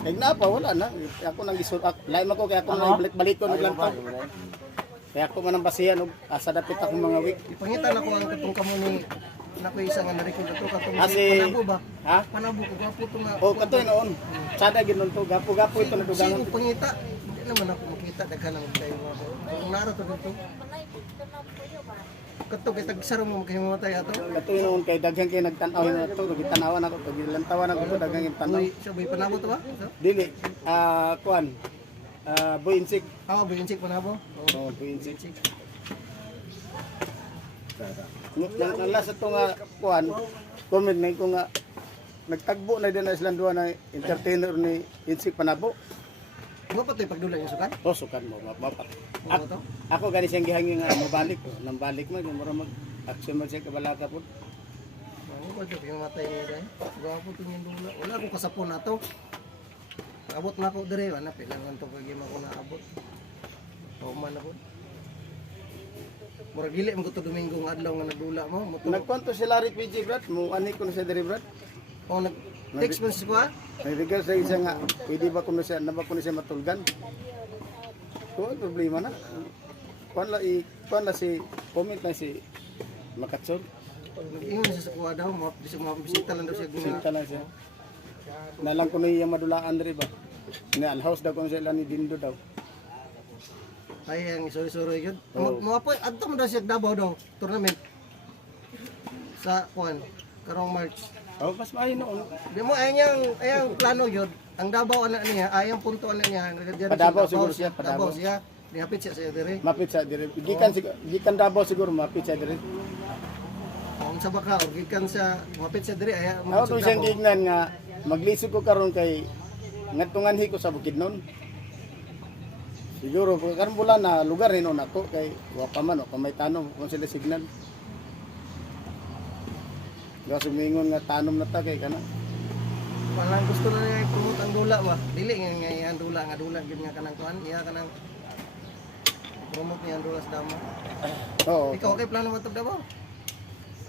Kaya na pa, wala na. Ako nang gisod. Lain mo ko, kaya ako nang balik ko ng lantaw. Kaya ako man ang basihan, asa dapit ako mga week. Ipangitan ako ang katong kamo ni nako isa nga na-record ato katong Kasi, panabo ba? ha? Panabo ko gapo to nga. O, katoy noon. Sada ginon to. Gapo-gapo ito na dugangan. Sino pangita? Hindi naman ako makita daghan ang tayo nga. Kung nara to dito. Kato kay tagsaro mo makihimatay ato. Katoy noon kay daghan kay nagtanaw na to. Gitanawan ako to. Gilantawan ako to. Daghan yung tanaw. Uy, siya boy panabo to ba? Dili. Kuan. Buinsik. Ah, boy insik panabo. Oh, buinsik. Nang last ito nga kuan. Comment na ko nga nagtagbo na din na Islandua na entertainer ni Insik Panabo. Mo pa tay pagdula yung sukan? Oh, sukan mo, mapat. Mo to? Ako gani siyang gihangin nga mabalik ko. Nang balik mo, mura mag-action mo siya kabalaka po. Ano ba ito pingamatay niya dahil? Gapo to yung dula. Wala akong kasapon na to. Abot na ako dire, wala pilangan to kag ako naabot. O man na po. Murag dili mo to Domingo nga adlaw nga nagdula mo. Nagkwanto si Larry PG, Brad. Mo ani ko na siya diri, Brad. O nag text mo si ko. Nag-regal sa isa nga, pwede ba ko na siya, na ba ko na siya matulgan? Kung problema na. Kuan la si, comment na si Makatsol. Nag-ingon siya sa kuha daw, bisig mo bisita lang daw siya gina. Sinta lang siya. Nalang ko na iya madulaan diri ba? Ni alhouse daw ko na sila ni Dindo daw. Ay ang sorry yun. Oo. Mo apoy adto mo daw siya Davao daw tournament. Sa kuan karong March. Oh, mas maayo noon. Di mo ayang plano yun. Ang Davao ana niya, ayang punto ana niya. Padabaw siguro siya, Davao Padabaw. siya. Dihapit siya sa dire. Mapit sa diri. Gikan Davao siguro mapit sa diri. Kung sa baka or gikan sa mapit sa dire ay Ako to siyang gignan nga maglisod ko karon kay ngadtunganhi ko sa Bukidnon. Siguro karon bulan na lugar rin ako kay wa pa man o may tanom kung sila signal. Gawa sumingon nga tanom na ta kay kana. Parang gusto na niya i-promote ang dula ba? Dili nga ang dula gid nga kanang kuan, iya kanang promote niya ang dula sa damo. Oo. Ikaw okay plano mo tug Davao?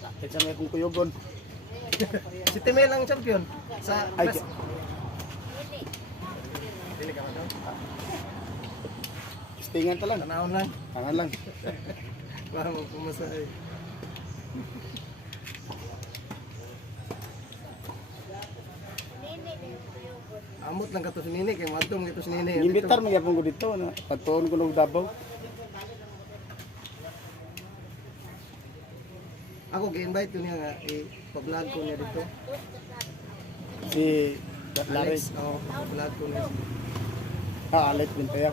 Kaya may kung kuyogon. Si Timel ang champion sa Ay, Dili ka man daw. Istingan ta lang. Tanawon lang. Tangan lang. Para mo pumasay. Amot lang kato si Nini kay madtong ito si Nini. Imbitar mo gyapon ko dito na pagtuon ko ng Davao. Ako gi-invite ko niya nga i-vlog ko niya dito. Si Larry. Alex, vlog ko niya. Alex Bintaya.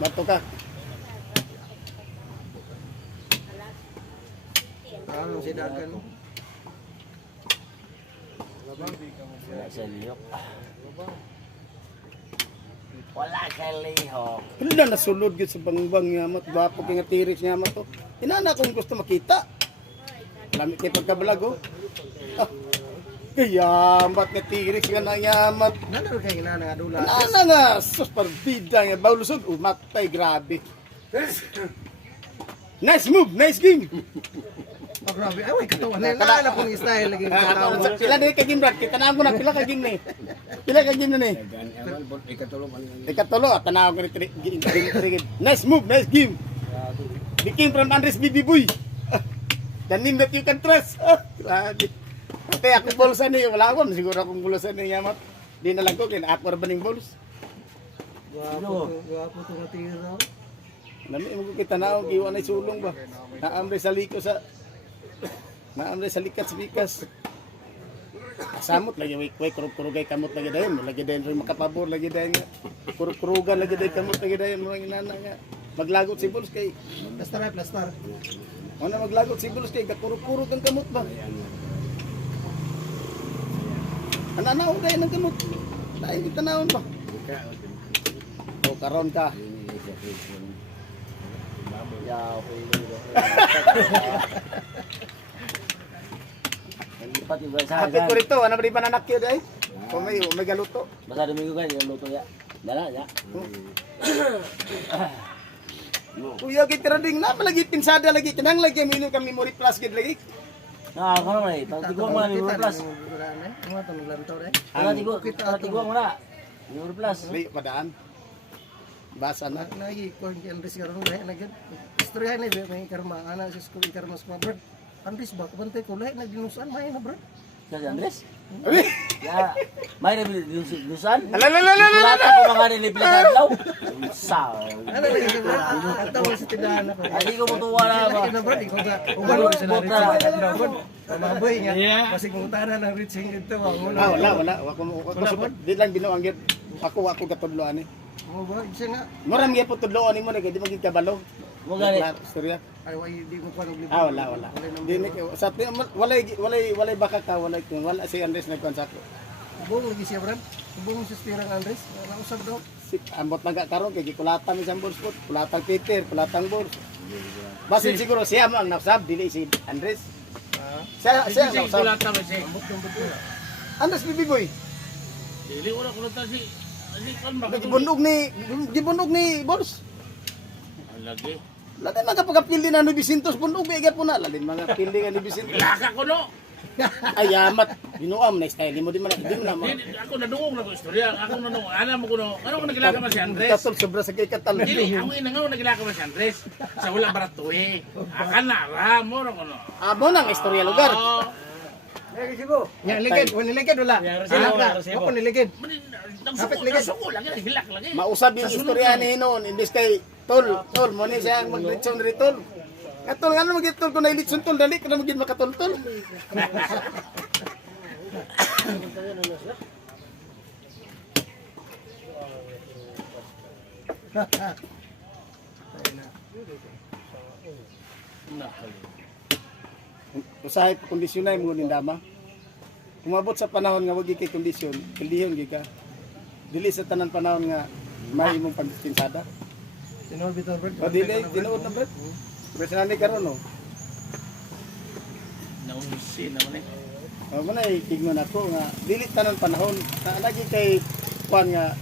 Bato ka. Ano si Dagan? Wala sa lihok. Wala sa lihok. Pila na sulod gyud sa bangbang yamat, gwapo kay nga tiris yamat to. Inana kung gusto makita. Lami kay pagkabalag oh. Ah, kayamat nga tiris nga na yamat. Nano kay ina nga dula. Nana nga sus parbida nga bawlusod umatay grabe. Nice move, nice game. Oh, grabe. Ay, way katawan. Naalala kong style lagi katawan. Pila din ka game brad, kita na ko na pila ka game ni. Pila ka game na ni. Ikatulo, tanaw ko ni nice move, nice game. The king from Andres Bibi Boy. The name that you can trust. Grabe. Pati ako bolsa ni, wala ako, siguro akong bolsa ni yamat. Di na lang ko, kina-aqua ba ning bols? Gwapo to nga tira. Nami mo kita na og iwan ay sulong ba. Naamre sa liko sa naamre sa likat sa bikas. Samot lagi way kurug-kurugay kamot lagi dayon, lagi dayon rin makapabor lagi dayon nga. Kurug-kurugan lagi dayon kamot lagi dayon mga inana nga. Maglagot si Bulls kay Plastar ay plastar. ano maglagot si Bulls kay kakurug-kurug ang kamot ba. Ananaw dayon ang kamot. Dai kita naon ba. O karon ka. Ya, okay. Lipat yung sa Hapit ko rito, ano ba di pananakyo day? O may galuto. Basta Domingo ka, yung luto ya. Dala, ya. Kuya kita ring na malagi pinsada lagi kinang lagi mino kami memory plus gid lagi. Nah, ako naman eh. Tiguan mo na ni Euro Plus. Mga ito naglantaw rin. Tiguan mo na. Euro Plus. Di padaan. Basa na. Lagi ko yung Andres karon lahi na gid. Istorya ni may karma ana sa school karma sa brad. Andres ba kabantay ko lahi na dinusan may na brad. Kasi Andres? Abi. Ya, may na lusan. Alalala. Kulata ko mga nilipilan daw. Sa. Ano lagi si brad? Ato mo sa tindahan ako. Ay, di ko mutuwa na ba? Na brad ikaw ga. Uban mo sa narin sa brad. Maboy nga. Kasi kung utana ng reaching dito wa mo. Wala. Wako di lang binuang gyud. Ako katudloan ni. Mo ba isa nga Moram gyud po tudloan nimo na kay di magig kabalo. Mo gani. Istorya. ay way di mo pa nag Wala. Di ni sa walay baka ka wala si Andres nagkuan sa ako. Bung lagi siya brad. Bung sa stirang Andres. Nausab daw. Si ambot man ka karon kay gikulatan isang burspot, kulatang Peter, kulatang Burs. Basin siguro siya mo ang nausab dili si Andres. Siya ang nausab. Ambot ng buto. Andres bibigoy. Dili wala ko nata si kan ba Gibunog ni Burs. lagi. Lagi mga pagapildi na ni Vicentos bunog biga po na lalin mga pildi ka ni Vicentos. Laka ko no. Ayamat binuam na style mo di man mo. Ako nadungog na ko istorya. Ako nadungog. Ana mo kuno. Ano ko nagilaka man si Andres? Katol sobra sa kay katal. Dili ako inangaw nagilaka man si Andres. Sa wala baratuhe. Akan na ra mo ra kuno. Amo nang istorya lugar. Nya ligid, wala ligid wala. Sila ka. Ako niligid. Nagsuko lagi hilak lagi. Mausab yung istorya ni Hinon imbes kay tol mo ni siya ang maglitson ritol. Katol nga naman gitol ko na ilitson tol dali ka na magin makatol-tol. Usahay kondisyon mo ning dama. Umabot sa panahon nga wag kay kondisyon, kildihon gyud ka. Dili sa tanan panahon nga may imong pagpinsada. Tinol bitaw brad. O dili tinuod na bro. Personally karon no. Nausi naman eh. O man ay tignon ako nga dili tanan panahon na lagi kay kuan nga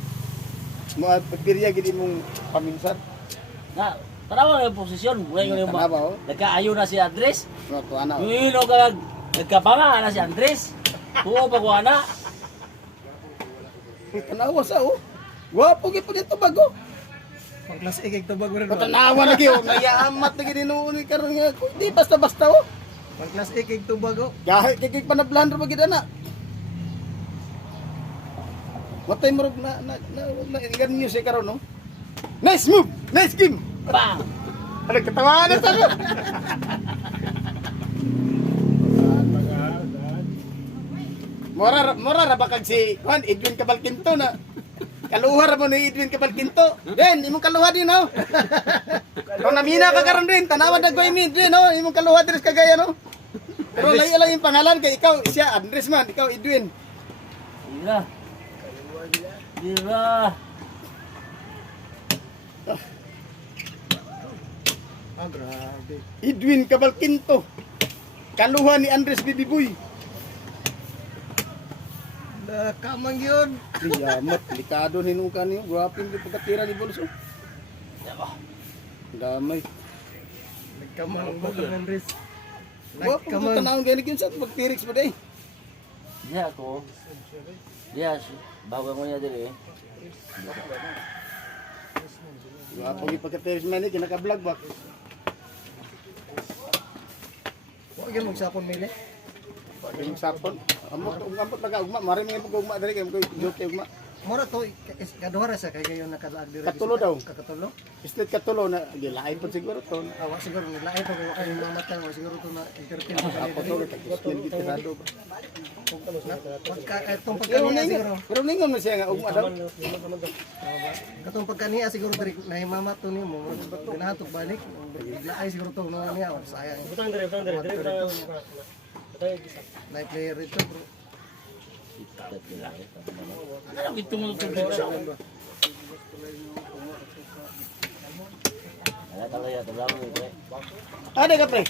mo pagpirya gid imong paminsat. Na, tanawa yung posisyon. Mula yung Tanawa, oh. nagkaayo na si Andres. No to ana. Yung ino ka nagkabanga na si Andres. Tuwa pa ko ana. Tanawa sa oh. Gwapo gyud pud ito bago. Pag class A kay tubag brad. Tanawa na gyud nayaamat na gyud tinuod karon nga di basta-basta oh. Pag class A kay tubag oh. Gahi kay panablan ra gyud ana. Watay mo na igan niyo siya karon no. Nice move! Nice game! Bang! Ano katawa na sa Mora ra bakag si Juan Edwin Cabalquinto na kaluhar mo ni Edwin Cabalquinto. Den, imong kaluha din no. Kung namina ka karon din, tanawa dagway mi din no, imong kaluha diri kagaya no. Pero lahi lang yung pangalan kay ikaw siya Andres man, ikaw Edwin. Ira. Ira. Ah grabe. Edwin Cabalquinto. Kaluha ni Andres Bibiboy. Kamang yun. Yamat, delikado hinukan niyo. Guwapin di pagkatira ni Bolso. Damay. Nagkamang ba ito Andres? Guwapo kung tanawang ganyan yun sa pagtirix pa day. Diya ako. Diya, bago ko niya dili. Guwapo yung pagkatiris man niya, kinaka-vlog ba? Huwag yan magsapon mili. Yung sapon. Amot lang ka, ugma. Maraming yung pag-ugma dali kayo joke ugma. Mura to, kaduhara sa kay kayo nakalaag diri. Katulo daw. Kakatulo? Straight katulo na, gilain po siguro to. Awa siguro nilay pa kayo kayo mamatan, wa siguro to na entertain pa Ako to, kayo. nagkakiskin gitirado ba? Pagka itong Pero pagkaniya ningon, siguro. pero ningon mo siya nga, ugma daw. Katong pagkaniya siguro diri nahimamat to nimo, ganahatok balik. Laay siguro to no niya, sayang. Butang dire dire. Night player ito bro. Ano gito mo sa Wala talaga, tabla mo ito eh. Ada ka pre?